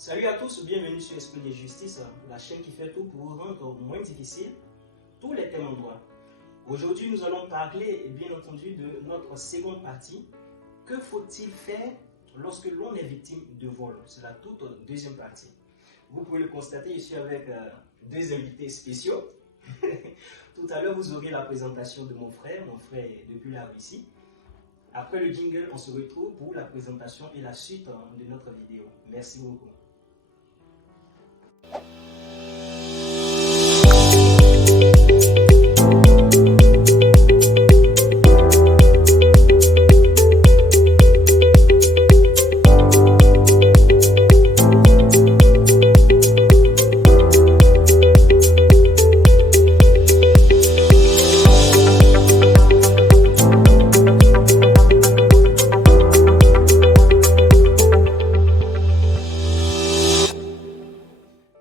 Salut à tous, bienvenue sur Esprit de Justice, la chaîne qui fait tout pour vous rendre moins difficile tous les thèmes en droit. Aujourd'hui, nous allons parler, bien entendu, de notre seconde partie. Que faut-il faire lorsque l'on est victime de vol? C'est la toute deuxième partie. Vous pouvez le constater, je suis avec deux invités spéciaux. Tout à l'heure, vous aurez la présentation de mon frère est depuis la Russie. Après le jingle, on se retrouve pour la présentation et la suite de notre vidéo. Merci beaucoup.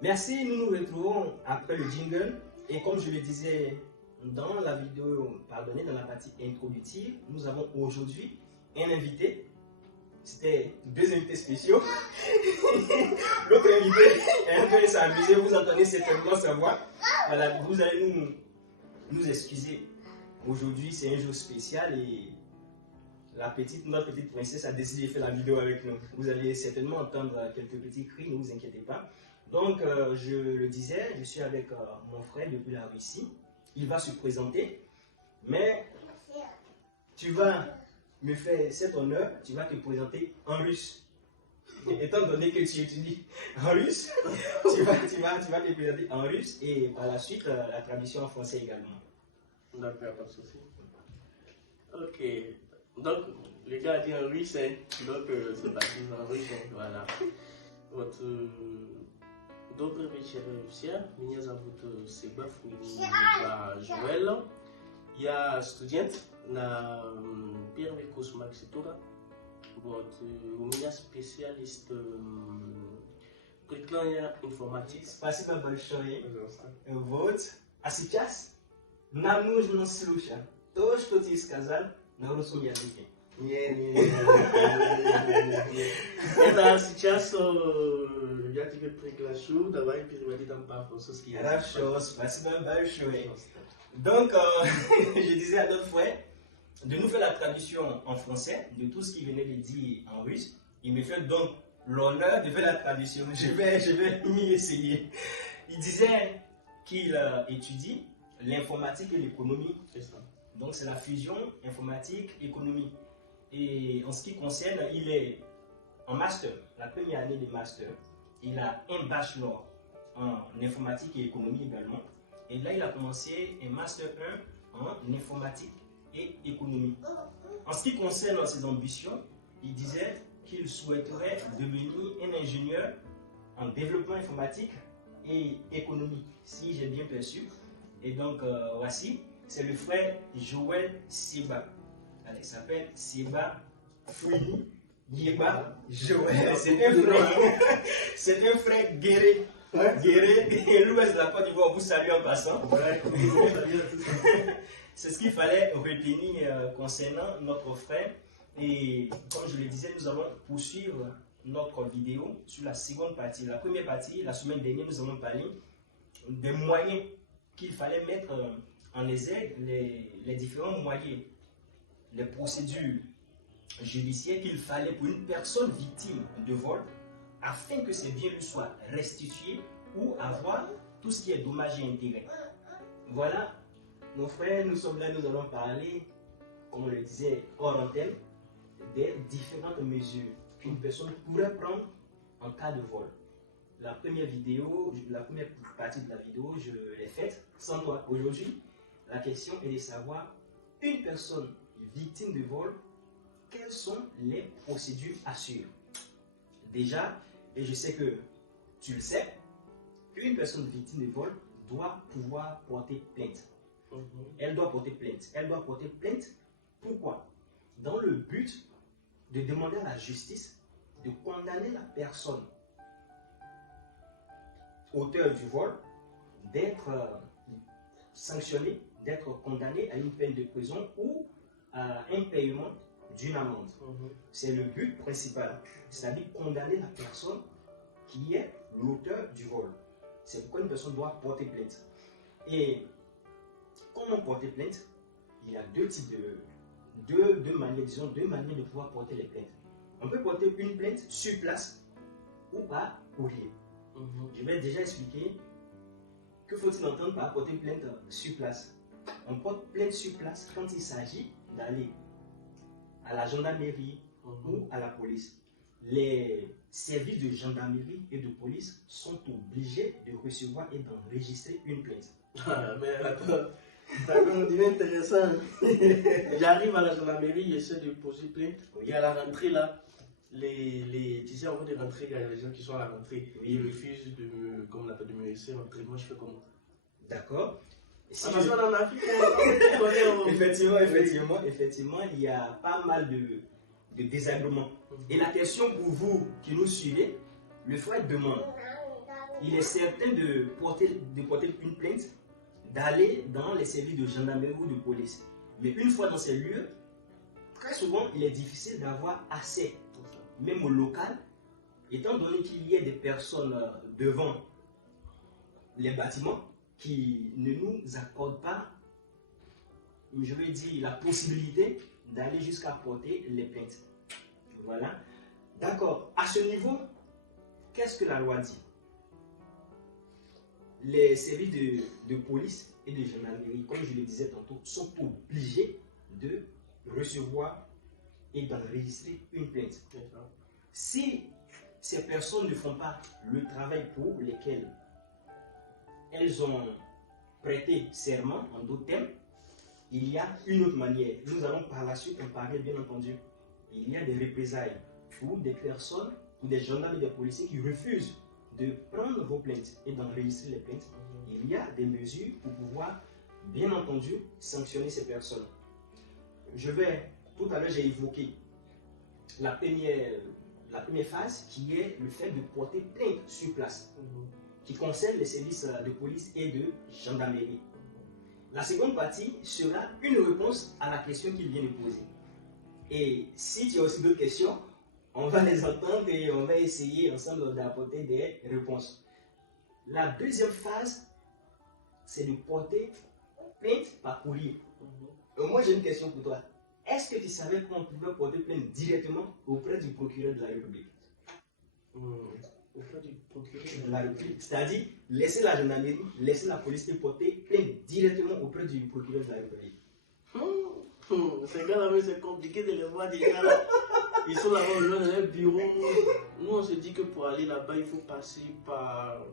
Merci, nous nous retrouvons après le jingle et comme je le disais dans la vidéo, dans la partie introductive, nous avons aujourd'hui un invité. C'était deux invités spéciaux. L'autre invité est un peu s'amuser, vous entendez certainement sa voix. Voilà, vous allez nous excuser. Aujourd'hui, c'est un jour spécial et notre petite princesse a décidé de faire la vidéo avec nous. Vous allez certainement entendre quelques petits cris, ne vous inquiétez pas. Donc, je le disais, je suis avec mon frère depuis la Russie. Il va se présenter, mais tu vas me faire cet honneur, tu vas te présenter en russe. Étant donné que tu étudies en russe, tu vas te présenter en russe et par la suite, la traduction en français également. D'accord, pas de souci. Ok, donc le gars a dit en russe, hein. Donc c'est parti en russe, hein. Voilà. Добрый вечер всем. Меня зовут Себа Joël. Я студент на первый курс магистратуры. У меня специалист прикладная информатика. Спасибо большое. Вот. А сейчас нам нужно слушать то, что ты сказал на русском языке. Это сейчас я тебе приглашу, давай переводим по-французски. Хорошо, спасибо большое. Donc, je disais à notre frère de nous faire la traduction en français de tout ce qu'il venait de dire en russe. Il me fait donc l'honneur de faire la traduction. Je vais m'y essayer. Il disait qu'il étudie l'informatique et l'économie. Donc, c'est la fusion informatique-économie. Et en ce qui concerne, il est en master, la première année de master. Il a un bachelor en informatique et économie également. Et là, il a commencé un master 1 en informatique et économie. En ce qui concerne ses ambitions, il disait qu'il souhaiterait devenir un ingénieur en développement informatique et économie, si j'ai bien perçu. Et donc, voici, c'est le frère Joël Seba. Il s'appelle Seba Fouini Yeba Joël. C'est un frère guéri. Et l'Ouest de la Côte d'Ivoire vous salue en passant. C'est ce qu'il fallait retenir concernant notre frère. Et comme je le disais, nous allons poursuivre notre vidéo sur la seconde partie. La première partie, la semaine dernière, nous avons parlé des moyens qu'il fallait mettre en exergue, les différents moyens, les procédures judiciaires qu'il fallait pour une personne victime de vol afin que ses biens lui soient restitués ou avoir tout ce qui est dommages et intérêts. Voilà, nos frères, nous sommes là, nous allons parler, comme on le disait hors antenne, des différentes mesures qu'une personne pourrait prendre en cas de vol. La première partie de la vidéo, je l'ai faite sans toi. Aujourd'hui, la question est de savoir, une personne victime de vol, quelles sont les procédures à suivre? Déjà, et je sais que tu le sais, une personne victime de vol doit pouvoir porter plainte. Elle doit porter plainte. Elle doit porter plainte. Pourquoi? Dans le but de demander à la justice de condamner la personne auteur du vol d'être sanctionné, d'être condamné à une peine de prison ou à un paiement d'une amende. C'est le but principal, c'est-à-dire condamner la personne qui est l'auteur du vol. C'est pourquoi une personne doit porter plainte. Et comment porter plainte? Il y a deux types deux manières, disons, deux manières de pouvoir porter les plaintes. On peut porter une plainte sur place ou par courrier. Je vais déjà expliquer que faut-il entendre par porter plainte sur place. On porte plainte sur place quand il s'agit d'aller à la gendarmerie ou à la police. Les services de gendarmerie et de police sont obligés de recevoir et d'enregistrer une plainte. Ah, mais attends, ça devient intéressant. J'arrive à la gendarmerie, j'essaie de poser plainte. Et à la rentrée, là, tu sais, avant de rentrer, il y a les gens qui sont à la rentrée. Ils refusent de me laisser rentrer. Moi, je fais comment? D'accord. Si parce qu'on en Afrique, effectivement, il y a pas mal de désagréments. Et la question pour vous qui nous suivez, le frère demande, il est certain de porter une plainte, d'aller dans les services de gendarmerie ou de police. Mais une fois dans ces lieux, très souvent, il est difficile d'avoir accès, même au local, étant donné qu'il y a des personnes devant les bâtiments qui ne nous accordent pas, je vais dire, la possibilité d'aller jusqu'à porter les plaintes. Voilà. D'accord. À ce niveau, qu'est-ce que la loi dit? Les services de police et de gendarmerie, comme je le disais tantôt, sont obligés de recevoir et d'enregistrer une plainte. Si ces personnes ne font pas le travail pour lequel elles ont prêté serment, en d'autres termes, il y a une autre manière. Nous allons par la suite en parler, bien entendu. Il y a des représailles pour des personnes ou des gendarmes et des policiers qui refusent de prendre vos plaintes et d'enregistrer les plaintes. Il y a des mesures pour pouvoir, bien entendu, sanctionner ces personnes. Tout à l'heure, j'ai évoqué la première phase qui est le fait de porter plainte sur place, qui concerne les services de police et de gendarmerie. La seconde partie sera une réponse à la question qu'il vient de poser. Et si tu as aussi d'autres questions, on va les entendre et on va essayer ensemble d'apporter des réponses. La deuxième phase, c'est de porter plainte par courrier. Moi, j'ai une question pour toi. Est-ce que tu savais qu'on pouvait porter plainte directement auprès du procureur de la République? Auprès du procureur de la République, c'est-à-dire laisser la gendarmerie, laisser la police et porter plainte directement auprès du procureur de la République. Ces gars-là, c'est compliqué de les voir déjà là. Ils sont là-bas dans un bureau. Nous, on se dit que pour aller là-bas, il faut passer par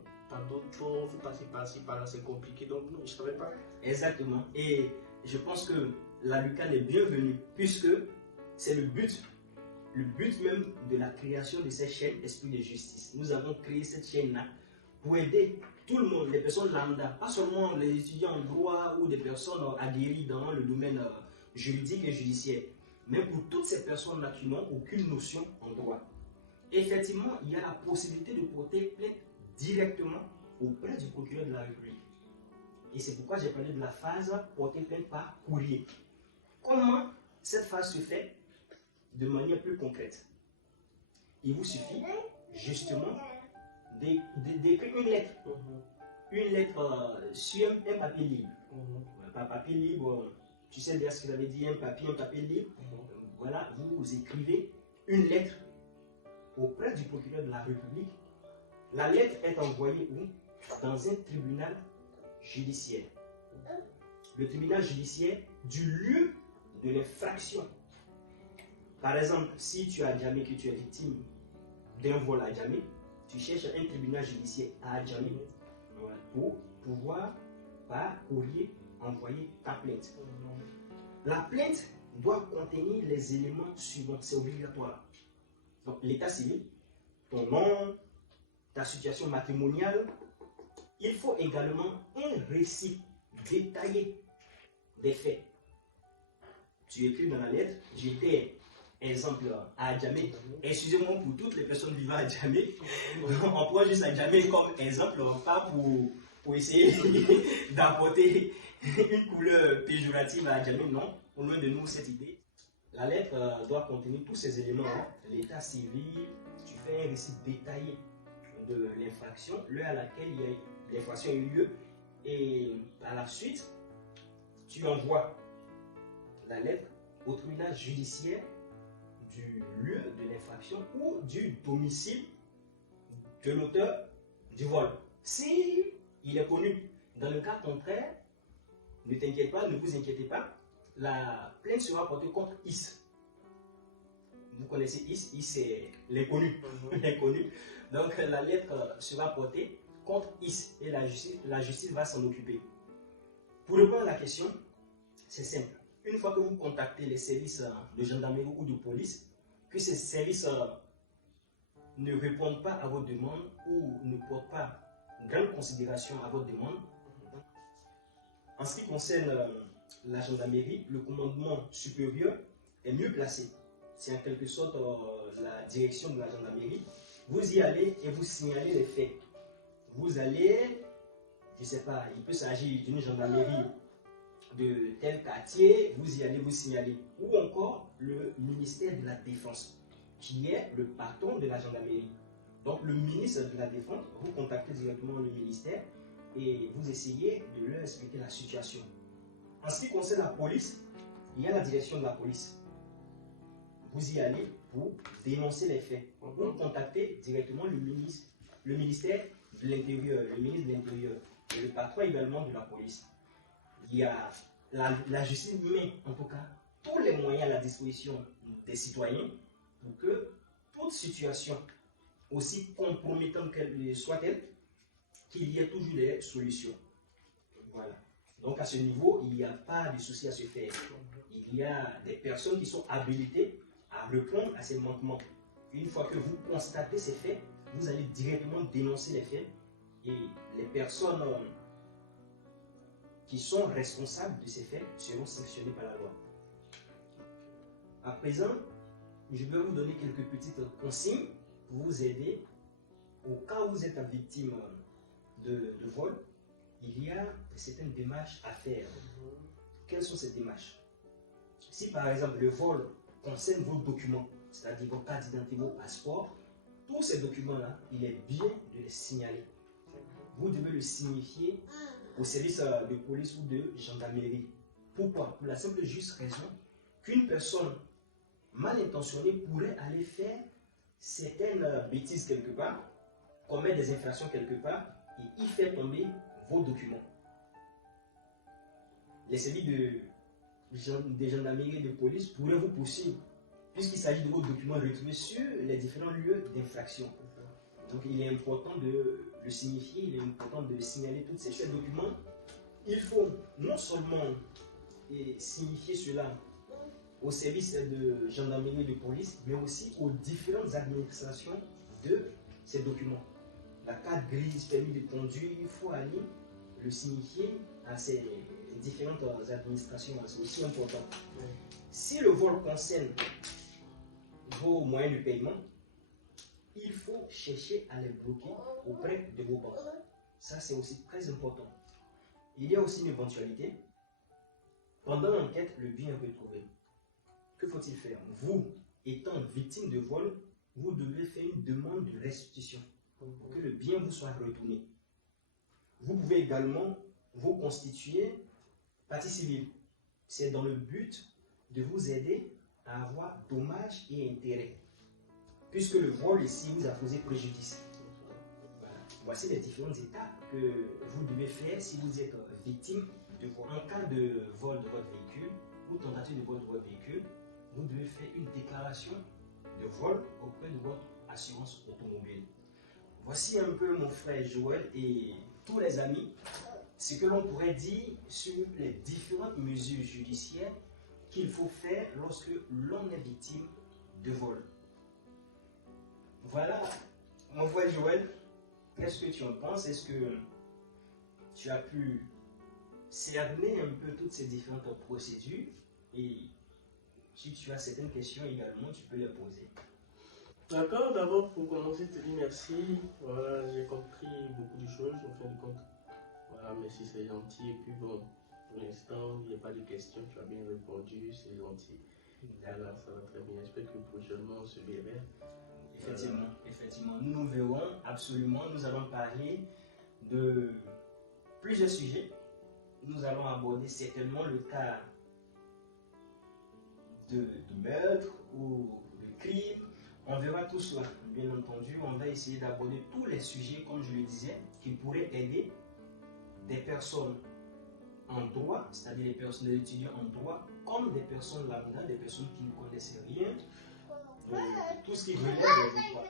d'autres choses, il faut passer par-ci, par-là, c'est compliqué. Donc, non, je ne savais pas. Exactement. Et je pense que la Lucane est bienvenue, puisque c'est le but même de la création de cette chaîne Esprit de Justice. Nous avons créé cette chaîne-là pour aider tout le monde, les personnes lambda, pas seulement les étudiants en droit ou des personnes aguerries dans le domaine juridique et judiciaire, mais pour toutes ces personnes-là qui n'ont aucune notion en droit. Effectivement, il y a la possibilité de porter plainte directement auprès du procureur de la République. Et c'est pourquoi j'ai parlé de la phase porter plainte par courrier. Comment cette phase se fait de manière plus concrète? Il vous suffit justement d'écrire une lettre. Une lettre sur un papier libre. Par papier libre, tu sais bien ce que j'avais dit, un papier libre. Voilà, vous écrivez une lettre auprès du procureur de la République. La lettre est envoyée où? Dans un tribunal judiciaire. Le tribunal judiciaire du lieu de l'infraction. Par exemple, si tu as Adjamé, que tu es victime d'un vol à Adjamé, tu cherches un tribunal judiciaire à Adjamé pour pouvoir, par courrier, envoyer ta plainte. La plainte doit contenir les éléments suivants, c'est obligatoire. Donc, l'état civil, ton nom, ta situation matrimoniale. Il faut également un récit détaillé des faits. Tu écris dans la lettre, j'étais, exemple, à Adjamé. Excusez-moi pour toutes les personnes vivant à Adjamé. On prend juste Adjamé comme exemple, pas pour essayer d'apporter une couleur péjorative à Adjamé, non. Au loin de nous, cette idée. La lettre doit contenir tous ces éléments, l'état civil, tu fais un récit détaillé de l'infraction, l'heure à laquelle l'infraction a eu lieu, et par la suite, tu envoies la lettre au tribunal judiciaire du lieu de l'infraction ou du domicile de l'auteur du vol. Si il est connu, dans le cas contraire, ne t'inquiète pas, ne vous inquiétez pas, la plainte sera portée contre IS. Vous connaissez IS, IS c'est l'inconnu. L'inconnu. Donc la lettre sera portée contre IS et la justice va s'en occuper. Pour répondre à la question, c'est simple. Une fois que vous contactez les services de gendarmerie ou de police, que ces services ne répondent pas à votre demande ou ne portent pas grande considération à votre demande, en ce qui concerne la gendarmerie, le commandement supérieur est mieux placé. C'est en quelque sorte la direction de la gendarmerie. Vous y allez et vous signalez les faits. Vous allez, je ne sais pas, il peut s'agir d'une gendarmerie de tel quartier, vous y allez vous signaler. Ou encore le ministère de la Défense, qui est le patron de la gendarmerie. Donc le ministre de la Défense, vous contactez directement le ministère et vous essayez de leur expliquer la situation. En ce qui concerne la police, il y a la direction de la police. Vous y allez pour dénoncer les faits. Vous contactez directement le ministère de l'Intérieur, le ministre de l'Intérieur et le patron également de la police. Il y a la justice met en tout cas tous les moyens à la disposition des citoyens pour que toute situation, aussi compromettante qu'elle soit-elle, qu'il y ait toujours des solutions. Voilà. Donc à ce niveau, il n'y a pas de souci à se faire. Il y a des personnes qui sont habilitées à répondre à ces manquements. Une fois que vous constatez ces faits, vous allez directement dénoncer les faits et les personnes qui sont responsables de ces faits seront sanctionnées par la loi. À présent, je vais vous donner quelques petites consignes pour vous aider au cas où vous êtes victime de vol. Il y a certaines démarches à faire. Quelles sont ces démarches? Si par exemple le vol concerne vos documents, c'est-à-dire vos cartes d'identité, vos passeports, tous ces documents-là, il est bien de les signaler. Vous devez le signifier au service de police ou de gendarmerie. Pourquoi? Pour la simple et juste raison qu'une personne mal intentionnée pourrait aller faire certaines bêtises quelque part, commettre des infractions quelque part et y faire tomber vos documents. Les services de gendarmerie et de police pourraient vous poursuivre puisqu'il s'agit de vos documents retrouvés sur les différents lieux d'infraction. Donc il est important de le signifier, il est important de signaler tous ces documents. Il faut non seulement signifier cela au service de gendarmerie et de police, mais aussi aux différentes administrations de ces documents. La carte grise, permis de conduire, il faut aller le signifier à ces différentes administrations. C'est aussi important. Si le vol concerne vos moyens de paiement, il faut chercher à les bloquer auprès de vos banques. Ça, c'est aussi très important. Il y a aussi une éventualité. Pendant l'enquête, le bien est retrouvé. Que faut-il faire? Vous, étant victime de vol, vous devez faire une demande de restitution pour que le bien vous soit retourné. Vous pouvez également vous constituer partie civile. C'est dans le but de vous aider à avoir dommages et intérêts, puisque le vol ici vous a causé préjudice. Voilà. Voici les différentes étapes que vous devez faire si vous êtes victime de vol. En cas de vol de votre véhicule ou tentative de vol de votre véhicule, vous devez faire une déclaration de vol auprès de votre assurance automobile. Voici un peu, mon frère Joël et tous les amis, ce que l'on pourrait dire sur les différentes mesures judiciaires qu'il faut faire lorsque l'on est victime de vol. Voilà, mon frère Joël, qu'est-ce que tu en penses? Est-ce que tu as pu cerner un peu toutes ces différentes procédures? Et si tu as certaines questions également, tu peux les poser. D'accord, d'abord pour commencer, je te dis merci. Voilà, j'ai compris beaucoup de choses au fin de compte. Voilà, merci, c'est gentil. Et puis bon, pour l'instant, il n'y a pas de questions, tu as bien répondu, c'est gentil. Voilà, ça va très bien. J'espère que prochainement on se verra. Effectivement. Nous verrons absolument, nous allons parler de plusieurs sujets. Nous allons aborder certainement le cas de meurtre ou de crime. On verra tout cela, bien entendu. On va essayer d'aborder tous les sujets, comme je le disais, qui pourraient aider des personnes en droit, c'est-à-dire les personnes étudiants en droit, comme des personnes lambda, des personnes qui ne connaissent rien, tout ce qui relève du droit.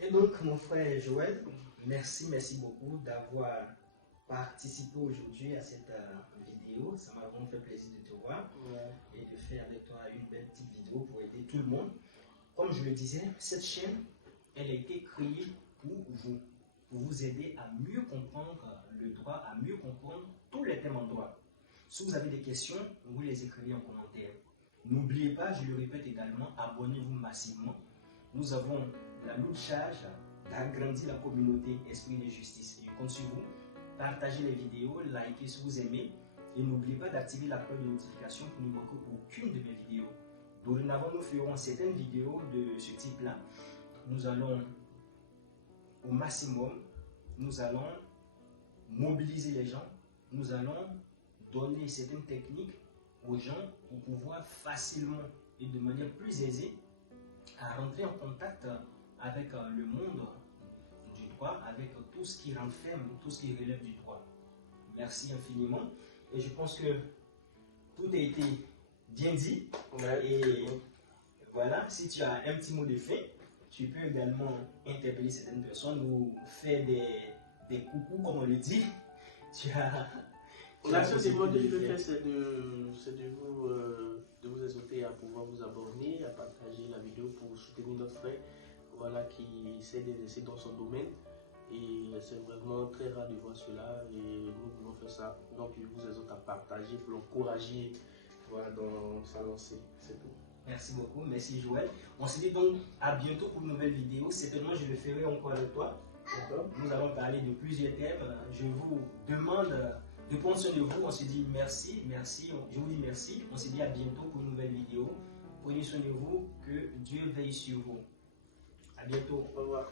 Et donc, mon frère Joël, merci beaucoup d'avoir participé aujourd'hui à cette vidéo. Ça m'a vraiment fait plaisir de te voir et de faire avec toi une belle petite vidéo pour aider tout le monde. Comme je le disais, cette chaîne, elle a été créée pour vous aider à mieux comprendre le droit, à mieux comprendre tous les thèmes en droit. Si vous avez des questions, vous les écrivez en commentaire. N'oubliez pas, je le répète également, abonnez-vous massivement. Nous avons la lourde charge d'agrandir la communauté Esprit de Justice. Je compte sur vous. Partagez les vidéos, likez si vous aimez et n'oubliez pas d'activer la cloche de notification pour ne manquer aucune de mes vidéos. Dorénavant, nous ferons certaines vidéos de ce type-là. Nous allons au maximum, nous allons mobiliser les gens, nous allons donner certaines techniques aux gens pour pouvoir facilement et de manière plus aisée à rentrer en contact avec le monde du droit, avec tout ce qui renferme, tout ce qui relève du droit. Merci infiniment et je pense que tout a été bien dit. Et voilà, si tu as un petit mot de fin, tu peux également interpeller certaines personnes ou faire des coucous, comme on le dit. La seule chose que je peux faire, c'est de vous exhorter à pouvoir vous abonner, à partager la vidéo pour soutenir notre frère, voilà, qui essaie de rester dans son domaine. Et c'est vraiment très rare de voir cela et nous voulons faire ça. Donc je vous exhorte à partager pour l'encourager, voilà, dans sa lancée. C'est tout. Merci beaucoup, merci Joël. On se dit donc à bientôt pour une nouvelle vidéo. Certainement, je le ferai encore avec toi. Nous allons parler de plusieurs thèmes. Je vous demande de prendre soin de vous. On se dit merci. Je vous dis merci. On se dit à bientôt pour une nouvelle vidéo. Prenez soin de vous. Que Dieu veille sur vous. À bientôt. Au revoir.